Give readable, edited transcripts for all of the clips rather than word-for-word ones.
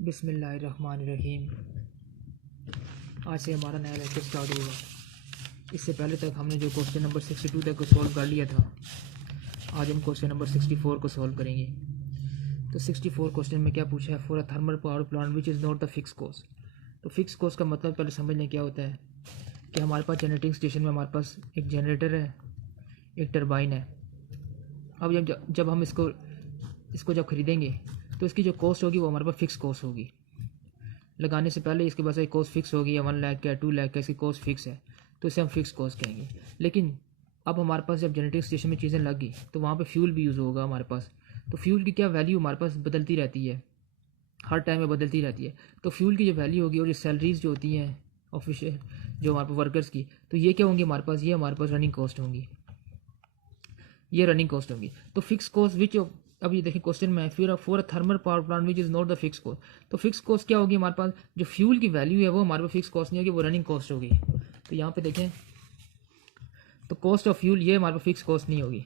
बिस्मिल्लाहिर्रहमानिर्रहीम। आज से हमारा नया लेक्चर स्टार्ट होगा। इससे पहले तक हमने जो क्वेश्चन नंबर 62 तक को सॉल्व कर लिया था, आज हम क्वेश्चन नंबर 64 को सॉल्व करेंगे। तो 64 क्वेश्चन में क्या पूछा है, for a thermal power plant which is not the fix cost. तो फिक्स कॉस्ट का मतलब पहले समझ लें क्या होता है कि हमारे पास जनरेटिंग स्टेशन में हमारे पास एक जनरेटर है, एक टरबाइन है। अब जब हम इसको जब खरीदेंगे तो इसकी जो कॉस्ट होगी वो हमारे पास फिक्स कॉस्ट होगी। लगाने से पहले इसके पास एक कॉस्ट फिक्स होगी, या 1 लाख का 2 लाख का इसकी कॉस्ट फिक्स है, तो इसे हम फिक्स कॉस्ट कहेंगे। लेकिन अब हमारे पास जब जनरेटिंग स्टेशन में चीज़ें लग गई तो वहाँ पे फ्यूल भी यूज़ होगा हमारे पास। तो फ्यूल की क्या वैल्यू हमारे पास बदलती रहती है, हर टाइम में बदलती रहती है। तो फ्यूल की जो वैल्यू होगी और जो सैलरीज जो होती हैं ऑफिशियल जो हमारे पास वर्कर्स की, तो ये क्या होंगी हमारे पास, ये हमारे पास रनिंग कॉस्ट होंगी, ये रनिंग कॉस्ट होंगी। तो फिक्स कॉस्ट विच, अब ये देखिए क्वेश्चन में फिर for a thermal power plant which is not the fix cost. तो फिक्स कॉस्ट क्या होगी हमारे पास, जो फ्यूल की वैल्यू है वो हमारे पास फिक्स कॉस्ट नहीं होगी, वो रनिंग कॉस्ट होगी। तो यहाँ पे देखें तो कॉस्ट ऑफ फ्यूल ये हमारे पास फिक्स कॉस्ट नहीं होगी।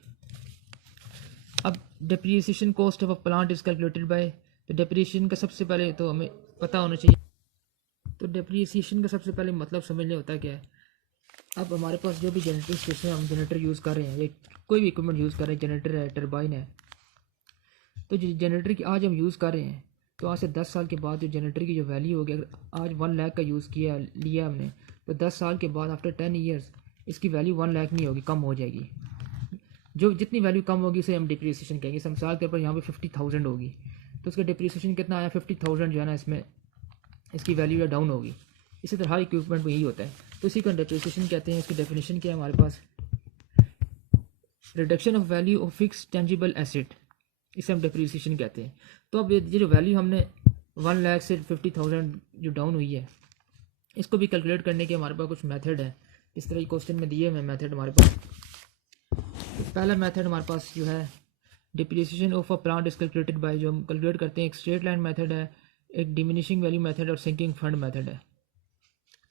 अब depreciation cost of a plant is calculated by, तो डिप्रिसिएशन का सबसे पहले तो हमें पता होना चाहिए। तो डिप्रिसिएशन का सबसे पहले मतलब समझने होता है क्या है। अब हमारे पास जो भी जनरेटर स्टेशन हम जनरेटर यूज़ कर रहे हैं या कोई भी इक्विपमेंट यूज़ कर रहे हैं, जनरेटर है, टरबाइन है, तो जो जनरेटर की आज हम यूज़ कर रहे हैं, तो आज से 10 साल के बाद जो जनरेटर की जो वैल्यू होगी, अगर आज 1 लाख का यूज़ लिया हमने, तो 10 साल के बाद आफ्टर 10 ईयर्स इसकी वैल्यू 1 लाख नहीं होगी, कम हो जाएगी। जो जितनी वैल्यू कम होगी उसे हम डिप्रिसिएशन कहेंगे। मिसाल के ऊपर यहाँ पे 50,000 होगी, तो उसका डिप्रिसिएशन कितना आया, 50,000 जो है ना, इसमें इसकी वैल्यू या डाउन होगी। इसी तरह हर इक्विपमेंट में यही होता है। तो इसी को डिप्रिसिएशन कहते हैं। इसकी डेफिनेशन क्या है हमारे पास, reduction of value of fix tangible asset, इसे हम डिप्रिसिएशन कहते हैं। तो अब ये जो वैल्यू हमने 1 लाख से 50,000 जो डाउन हुई है, इसको भी कैलकुलेट करने के हमारे पास कुछ मेथड है। इस तरह क्वेश्चन में दिए हुए मेथड हमारे पास। तो पहला मेथड हमारे पास जो है depreciation of a plant is calculated by, जो हम कैलकुलेट करते हैं, एक स्ट्रेट लाइन मेथड है, एक डिमिनिशिंग वैल्यू मेथड और सिंकिंग फंड मेथड है।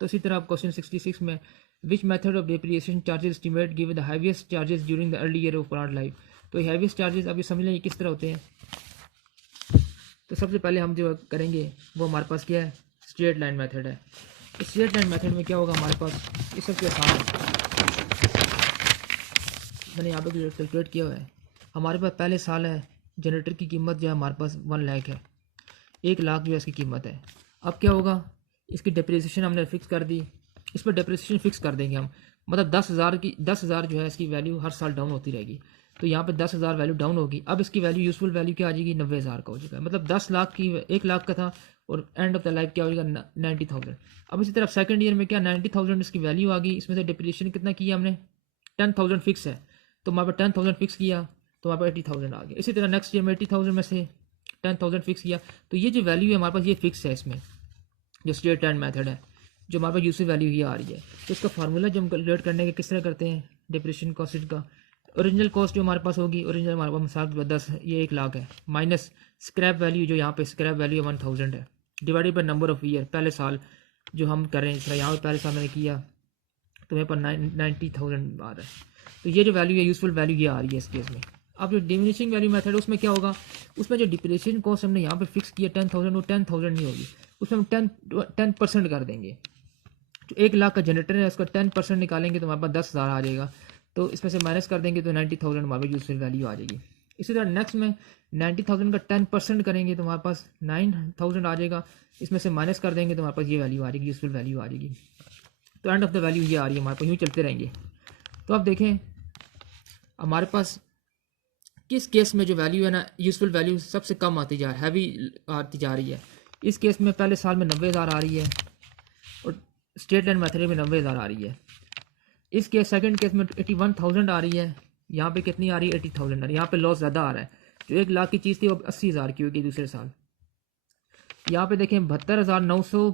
तो इसी तरह आप क्वेश्चन 66 में which method of depreciation charges estimate give the heaviest charges during the early year of plant life. तो हैवीएस्ट चार्जेस अब ये समझ लें किस तरह होते हैं। तो सबसे पहले हम जो करेंगे वो हमारे पास क्या है, स्ट्रेट लाइन मेथड है। तो स्ट्रेट लाइन मेथड में क्या होगा हमारे पास, ये सबसे आसान है, मैंने यहाँ पे कैलकुलेट किया हुआ है। हमारे पास पहले साल है, जनरेटर की कीमत जो है हमारे पास 1 लाख है, 1 लाख जो है इसकी कीमत है। अब क्या होगा, इसकी डिप्रिसिएशन हमने फिक्स कर दी, इस पर डिप्रिसिएशन फिक्स कर देंगे हम, मतलब 10,000 जो है इसकी वैल्यू हर साल डाउन होती रहेगी। तो यहाँ पे 10,000 वैल्यू डाउन होगी। अब इसकी वैल्यू यूजफुल वैल्यू क्या आ जाएगी, 90,000 का हो जाएगा। मतलब 10 लाख की 1 लाख का था और एंड ऑफ द लाइफ क्या हो जाएगा, 90,000। अब इसी तरफ सेकंड ईयर में क्या 90,000 इसकी वैल्यू आ गई, इसमें से डिप्रिसिएशन कितना किया हमने, 10,000 फिक्स है, तो हमारे पास 10,000 फिक्स किया तो हमारे पास 80,000 आ गया। इसी तरह नेक्स्ट ईयर में 80,000 में से 10,000 फिक्स किया, तो ये जो वैल्यू है हमारे पास ये फिक्स है। इसमें जो स्ट्रेट लाइन मेथड है, जो हमारे पास यूजफुल वैल्यू ये आ रही है, तो इसका फार्मूला जो हम कैलकुलेट करने के किस तरह करते हैं, डिप्रिसिएशन कॉस्ट का ओरिजिनल कॉस्ट जो हमारे पास होगी, ओरिजिनल हमारे पास मिसाल 10 ये 1 लाख है, माइनस स्क्रैप वैल्यू जो यहाँ पे स्क्रैप वैल्यू 1000 है, divided by number of year, पहले साल जो हम कर रहे हैं। इस तरह यहाँ पे पहले साल मैंने किया तो मेरे पास 90,000 आ रहा है। तो ये जो वैल्यू है यूजफुल वैल्यू ये आ रही है इस केस में। अब जो डिमिनिशिंग वैल्यू मेथड है उसमें क्या होगा, उसमें जो डिप्रिसिएशन कॉस्ट हमने यहाँ पे फिक्स किया 10,000, वो 10,000 नहीं होगी, उसमें हम 10% कर देंगे। जो 1 लाख का जनरेटर है उसका 10% निकालेंगे तो हमारे पास 10,000 आ जाएगा। तो इसमें से माइनस कर देंगे तो 90,000 हमारे पास यूजफुल वैल्यू आ जाएगी। इसी तरह नेक्स्ट में 90,000 का 10% करेंगे तो हमारे पास 9,000 आ जाएगा। इसमें से माइनस कर देंगे तो हमारे पास ये वैल्यू आ जाएगी, यूजफुल वैल्यू आ जाएगी। तो एंड ऑफ द वैल्यू ये आ रही है हमारे पास, यूँ चलते रहेंगे। तो अब देखें हमारे पास किस केस में जो वैल्यू है ना, यूजफुल वैल्यू सबसे कम आती जा रही है, हैवी आती जा रही है। इस केस में पहले साल में 90,000 आ रही है और स्ट्रेट लाइन मेथड में 90,000 आ रही है। इस केस सेकंड केस में 81,000 आ रही है, यहाँ पे कितनी आ रही है, 80,000 आ रही है। यहाँ पे लॉस ज़्यादा आ रहा है, जो 1 लाख की चीज़ थी वो 80,000 की होगी दूसरे साल। यहाँ पे देखें 72,900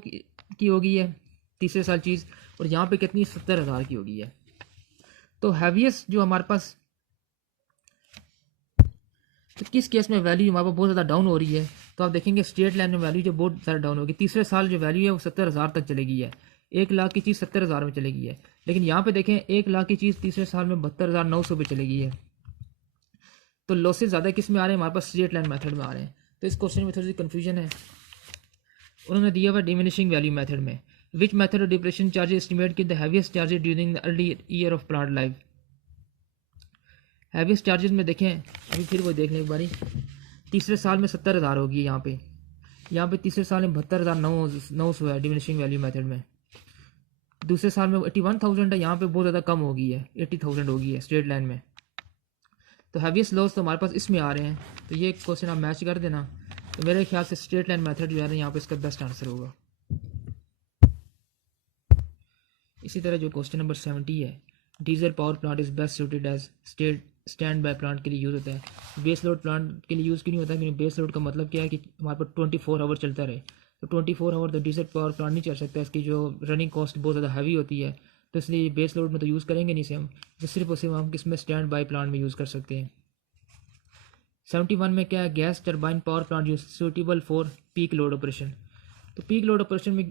की होगी है तीसरे साल चीज़, और यहाँ पे कितनी 70,000 की होगी है। तो हैवीएस्ट जो हमारे पास, तो किस केस में वैल्यू हमारे पास बहुत ज़्यादा डाउन हो रही है, तो आप देखेंगे स्ट्रेट लाइन में वैल्यू जो बहुत ज़्यादा डाउन होगी। तीसरे साल जो वैल्यू है वो 70,000 तक चलेगी है, 1 लाख की चीज़ 70,000 में चलेगी है। लेकिन यहाँ पे देखें 1 लाख की चीज़ तीसरे साल में 72,900 पे चलेगी है। तो लॉसेस ज़्यादा किस में आ रहे हैं, हमारे पास स्ट्रेट लाइन मेथड में आ रहे हैं। तो इस क्वेश्चन में थोड़ी सी कन्फ्यूजन है। उन्होंने दिया हुआ डिमिनिशिंग वैल्यू मेथड में, which method of depression charge estimate की the heaviest charges during the early year of plant life. Heaviest charges में देखें, अभी फिर वो देख लें एक बारी, तीसरे साल में 70,000 होगी यहाँ पे तीसरे साल में 72,900 है डिमिनिशिंग वैल्यू मेथड में। दूसरे साल में 81,000 है, यहाँ पे बहुत ज़्यादा कम हो गई है, 80,000 हो गई है स्ट्रेट लाइन में। तो हैवीएस्ट लॉस तो हमारे पास इसमें आ रहे हैं, तो ये क्वेश्चन आप मैच कर देना। तो मेरे ख्याल से स्ट्रेट लाइन मेथड जो है ना यहाँ पे इसका बेस्ट आंसर होगा। इसी तरह जो क्वेश्चन नंबर 70 है, diesel power plant is best suited as standby plant के लिए यूज़ होता है। बेस लोड प्लांट के लिए यूज़ क्यों नहीं होता, क्योंकि बेस लोड का मतलब क्या है कि हमारे पास 24 आवर चलता रहे। तो 24 आवर तो डीजल पावर प्लांट नहीं चल सकता, इसकी जो रनिंग कॉस्ट बहुत ज़्यादा हैवी होती है, तो इसलिए बेस लोड में तो यूज़ करेंगे नहीं से हम, तो सिर्फ और सिर्फ हम किस में स्टैंड बाय प्लांट में यूज़ कर सकते हैं। 71 में क्या है, gas turbine power plant use suitable for peak load operation. तो पीक लोड ऑपरेशन में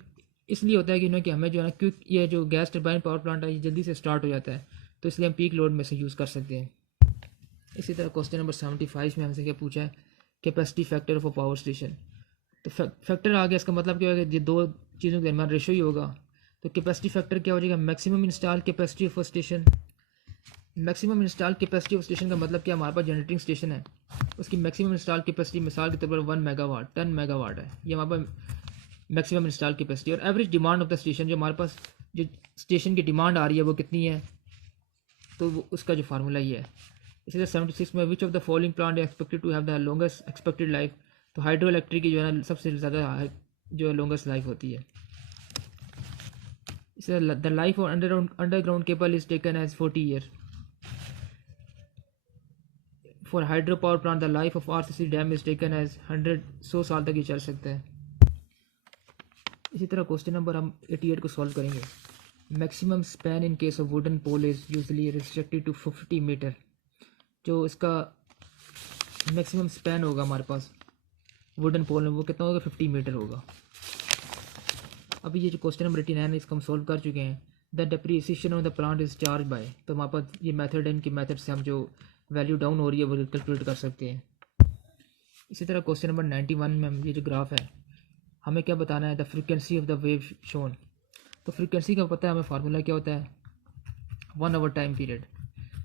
इसलिए होता है कि हमें जो है ना, क्योंकि ये जो गैस टरबाइन पावर प्लांट है ये जल्दी से स्टार्ट हो जाता है, तो इसलिए हम पीक लोड में से यूज़ कर सकते हैं। इसी तरह क्वेश्चन नंबर 75 में हमसे क्या पूछा है, capacity factor of a power station. तो फैक्टर आ गया, इसका मतलब क्या होगा, ये दो चीज़ों के दरमियान रेशो ही होगा। तो कैपेसिटी फैक्टर क्या हो जाएगा, maximum install capacity of a station. Maximum install capacity of station का मतलब क्या, हमारे पास जनरेटिंग स्टेशन है, उसकी मैक्सिमम इंस्टॉल कैपेसिटी मिसाल के तौर पर 1 मेगावाट 10 मेगावाट है, ये हमारे पास मैक्सिमम इंस्टॉल कैपेसिटी। और average demand of the station, जो हमारे पास जो स्टेशन की डिमांड आ रही है वो कितनी है, तो वो उसका जो फार्मूला ये है। इसी तरह 76 में which of the following plant expected to have the longest expected life. तो हाइड्रो इलेक्ट्रिक की जो है ना सबसे ज़्यादा जो लॉन्गेस्ट लाइफ होती है। इसी तरह the life of underground cable is taken as 40 year. For hydro power plant the life of RCC dam is taken as 100 साल तक ही चल सकता है। इसी तरह क्वेश्चन नंबर हम 88 को सॉल्व करेंगे। Maximum span in case of wooden pole is usually restricted to 50 metre. जो इसका मैक्सिमम स्पैन होगा हमारे पास वुडन पोल में वो कितना होगा, 50 मीटर होगा। अभी ये जो क्वेश्चन नंबर 89 है इसको हम सॉल्व कर चुके हैं। The depreciation of the plant is charge by. तो हमारे पास ये मेथड है, इनकी मेथड से हम जो वैल्यू डाउन हो रही है वो कैलकुलेट कर सकते हैं। इसी तरह क्वेश्चन नंबर 91 में हम ये जो ग्राफ है हमें क्या बताना है, the frequency of the wave shown. तो फ्रीक्वेंसी का पता है हमें, फार्मूला क्या होता है, 1 आवर टाइम पीरियड।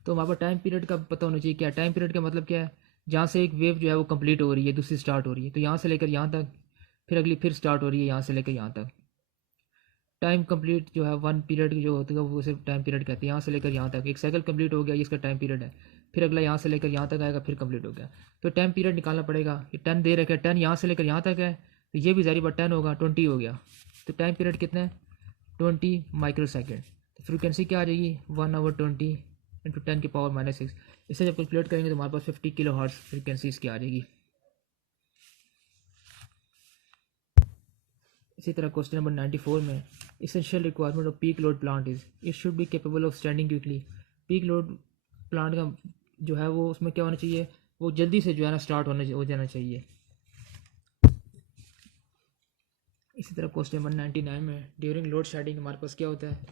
तो हमारे पास टाइम पीरियड का पता होना चाहिए। क्या टाइम पीरियड का मतलब क्या है, जहाँ से एक वेव जो है वो कंप्लीट हो रही है, दूसरी स्टार्ट हो रही है, तो यहाँ से लेकर यहाँ तक, फिर अगली फिर स्टार्ट हो रही है यहाँ से लेकर यहाँ तक। टाइम कंप्लीट जो है 1 पीरियड जो होता है वो सिर्फ टाइम पीरियड कहते हैं। यहाँ से लेकर यहाँ तक एक साइकिल कंप्लीट हो गया, ये इसका टाइम पीरियड है। फिर अगला यहाँ से लेकर यहाँ तक आएगा, फिर कंप्लीट हो गया। तो टाइम पीरियड निकालना पड़ेगा। ये 10 दे रखा है, 10 यहाँ से लेकर यहाँ तक है, तो ये भी ज़ाहिर बात 10 होगा, 20 हो गया। तो टाइम पीरियड कितना है, 20 माइक्रो सेकेंड। तो फ्रिक्वेंसी क्या आ जाएगी, 1 आवर 20 इंटू 10 की पावर -6। इसे जब कैलकुलेट करेंगे तो हमारे पास 50 किलो हर्ट्ज फ्रिक्वेंसी इसकी आ जाएगी। इसी तरह क्वेश्चन नंबर 94 में essential requirement off peak load plant is it should be capable of standing quickly. Peak load plant का जो है वो उसमें क्या होना चाहिए, वो जल्दी से जो है ना स्टार्ट हो जाना चाहिए। इसी तरह क्वेश्चन नंबर 99 में ड्यूरिंग लोड शेडिंग हमारे पास क्या होता है,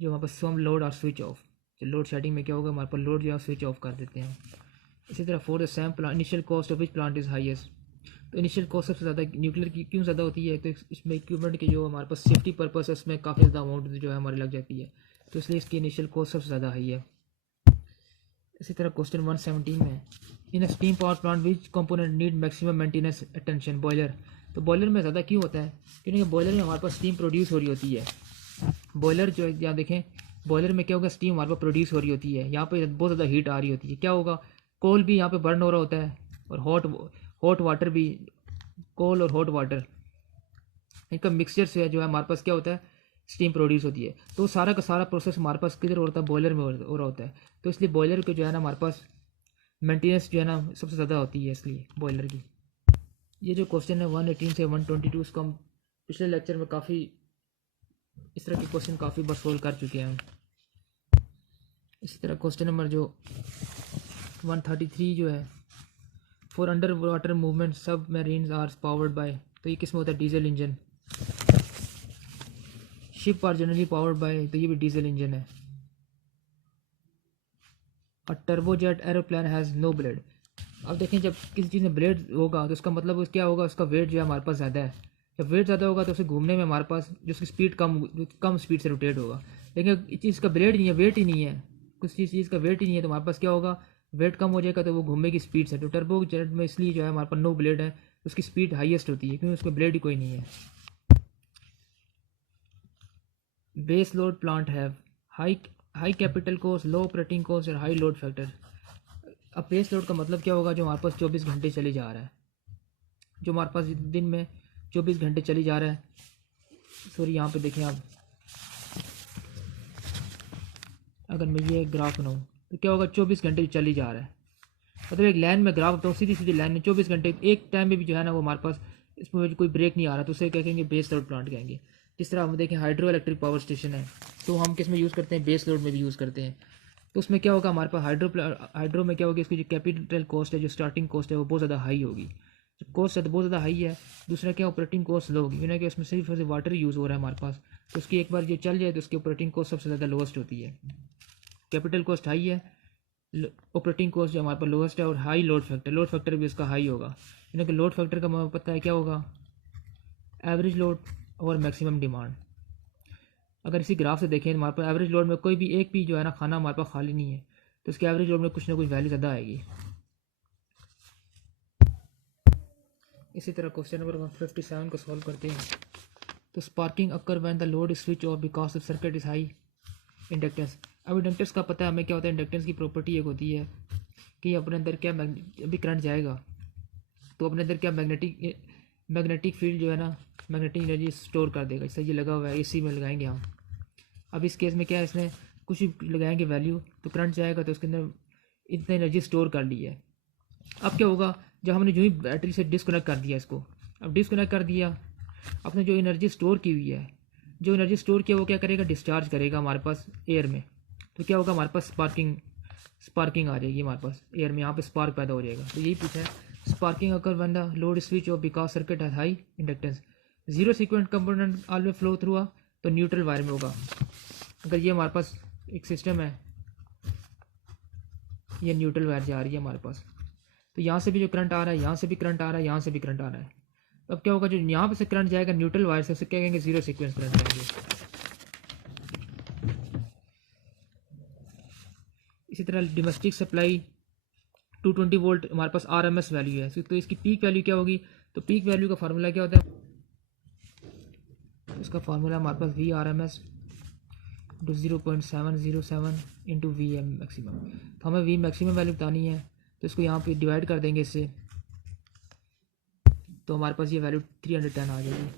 जो हमारे पास सम लोड और स्विच ऑफ। तो लोड शेडिंग में क्या होगा, हमारे पास लोड जो है स्विच ऑफ कर देते हैं। इसी तरह for the same plant initial cost of which plant is highest. तो इनिशियल कॉस्ट सबसे ज़्यादा न्यूक्लियर की क्यों ज़्यादा होती है, तो इसमें इक्विपमेंट की जो हमारे पास सेफ्टी पर्पस है उसमें काफ़ी ज़्यादा अमाउंट जो है हमारी लग जाती है, तो इसलिए इसकी इनिशियल कॉस्ट सबसे ज़्यादा हाई है। इसी तरह क्वेश्चन 117 में in steam power plant which component need maximum maintenance attention. Boiler. तो बॉयलर में ज़्यादा क्यों होता है, क्योंकि बॉयलर में हमारे पास स्टीम प्रोड्यूस हो रही होती है। बॉयलर जो यहाँ देखें, बॉयलर में क्या होगा, स्टीम हमारे पास प्रोड्यूस हो रही होती है, यहाँ पे बहुत ज़्यादा हीट आ रही होती है। क्या होगा, कोल भी यहाँ पे बर्न हो रहा होता है, और हॉट वाटर भी, कोल और हॉट वाटर इनका मिक्सचर से जो है हमारे पास क्या होता है, स्टीम प्रोड्यूस होती है। तो सारा का सारा प्रोसेस हमारे पास किधर होता है, बॉयलर में हो रहा होता है। तो इसलिए बॉयलर को जो है ना हमारे पास मेंटेनेंस जो है ना सबसे ज़्यादा होती है, इसलिए बॉयलर की। ये जो क्वेश्चन है 118 से 122 उसको हम पिछले लेक्चर में काफ़ी इस तरह के क्वेश्चन काफ़ी बार सोल्व कर चुके हैं। इसी तरह क्वेश्चन नंबर जो 133 जो है, फॉर अंडर वाटर मूवमेंट सब मैरीन्स आर पावर्ड बाय। तो ये किसमें होता है, diesel engine. Ship are generally powered by, तो ये भी डीजल इंजन है। और turbojet aeroplane has no blade. अब देखें जब किसी चीज़ में ब्लेड होगा तो उसका मतलब क्या होगा, उसका वेट जो है हमारे पास ज़्यादा है, जब वेट ज़्यादा होगा तो उसे घूमने में हमारे पास जो उसकी स्पीड कम स्पीड से रोटेट होगा। लेकिन इस चीज़ का ब्लेड नहीं है, वेट ही नहीं है, कुछ चीज़ का वेट ही नहीं है, तो हमारे पास क्या होगा, वेट कम हो जाएगा तो वो घूमेगी स्पीड से। तो टर्बो जेट में इसलिए जो है हमारे पास नो ब्लेड है, उसकी स्पीड हाईएस्ट होती है क्योंकि उसमें ब्लेड ही कोई नहीं है। Base load plant have high high capital cost, low operating cost और हाई लोड फैक्टर। अब बेस लोड का मतलब क्या होगा, जो हमारे पास 24 घंटे चले जा रहा है, जो हमारे पास दिन में 24 घंटे चली जा रहा है। सॉरी, यहाँ पे देखें आप, अगर मैं ये ग्राफ बनाऊँ तो क्या होगा, 24 घंटे चली जा रहा है, मतलब एक लाइन में ग्राफ तो सीधी सीधी लाइन में 24 घंटे एक टाइम में भी जो है ना वो हमारे पास इसमें कोई ब्रेक नहीं आ रहा, तो उसे क्या कहेंगे, बेस लोड प्लांट कहेंगे। जिस तरह हम देखें हाइड्रो इलेक्ट्रिक पावर स्टेशन है, तो हम किस में यूज़ करते हैं, बेस लोड में भी यूज़ करते हैं। तो उसमें क्या होगा, हमारे पास हाइड्रो में क्या होगा, इसकी जो कैपिटल कॉस्ट है, जो स्टार्टिंग कॉस्ट है वो बहुत ज़्यादा हाई होगी। कॉस्ट है तो बहुत ज़्यादा हाई है। दूसरा क्या, ऑपरेटिंग कॉस्ट लो होगी, यानी कि उसमें सिर्फ वाटर यूज़ हो रहा है हमारे पास, तो उसकी एक बार ये चल जाए तो उसकी ऑपरेटिंग कॉस्ट सबसे ज़्यादा लोएस्ट होती है। कैपिटल कॉस्ट हाई है, ऑपरेटिंग कॉस्ट जो हमारे पास लोएस्ट है, और हाई लोड फैक्टर भी उसका हाई होगा। यानी कि लोड फैक्टर का हमें पता है क्या होगा, एवरेज लोड और मैक्सिमम डिमांड। अगर इसी ग्राफ से देखें हमारे पास एवरेज लोड में कोई भी एक भी जो है ना खाना हमारे पास खाली नहीं है, तो उसके एवरेज लोड में कुछ ना कुछ वैल्यू ज़्यादा आएगी। इसी तरह क्वेश्चन नंबर 157 को सॉल्व करते हैं। तो sparking occur when the load is switch off because the circuit is high inductance. अब इंडक्टेंस का पता है हमें क्या होता है, इंडक्टेंस की प्रॉपर्टी एक होती है कि अपने अंदर क्या अभी करंट जाएगा तो अपने अंदर क्या मैग्नेटिक फील्ड जो है ना, मैग्नेटिक एनर्जी स्टोर कर देगा। इससे ये लगा हुआ है, एसी में लगाएंगे हम। अब इस केस में क्या है, इसने कुछ भी लगाएंगे वैल्यू तो करंट जाएगा, तो उसके अंदर इतना एनर्जी स्टोर कर ली है। अब क्या होगा, जब हमने जो ही बैटरी से डिस्कनेक्ट कर दिया इसको, अब डिस्कनेक्ट कर दिया, अपने जो एनर्जी स्टोर की हुई है, जो एनर्जी स्टोर किया वो क्या करेगा, डिस्चार्ज करेगा हमारे पास एयर में। तो क्या होगा, हमारे पास स्पार्किंग आ जाएगी, हमारे पास एयर में यहाँ पे स्पार्क पैदा हो जाएगा। तो यही पूछा है, sparking occur when the load switch off because circuit has high inductance, zero sequent component always flow through तो न्यूट्रल वायर में होगा। अगर ये हमारे पास एक सिस्टम है, ये न्यूट्रल वायर जा रही है हमारे पास, तो यहाँ से भी जो करंट आ रहा है, यहाँ से भी करंट आ रहा है, यहाँ से भी करंट आ रहा है। तो अब क्या होगा, जो यहाँ पे से करंट जाएगा न्यूट्रल वायर से, उसे क्या कहेंगे, जीरो सीक्वेंस करंट कहेंगे। इसी तरह डोमेस्टिक सप्लाई 220 वोल्ट हमारे पास आरएमएस वैल्यू है, तो इसकी पीक वैल्यू क्या होगी, तो पीक वैल्यू का फार्मूला क्या होता है, इसका फार्मूला हमारे पास V R M S 0.707 into V M maximum. तो हमें वी मैक्सिमम वैल्यू बतानी है, तो इसको यहाँ पे डिवाइड कर देंगे इससे, तो हमारे पास ये वैल्यू 310 आ जाएगी।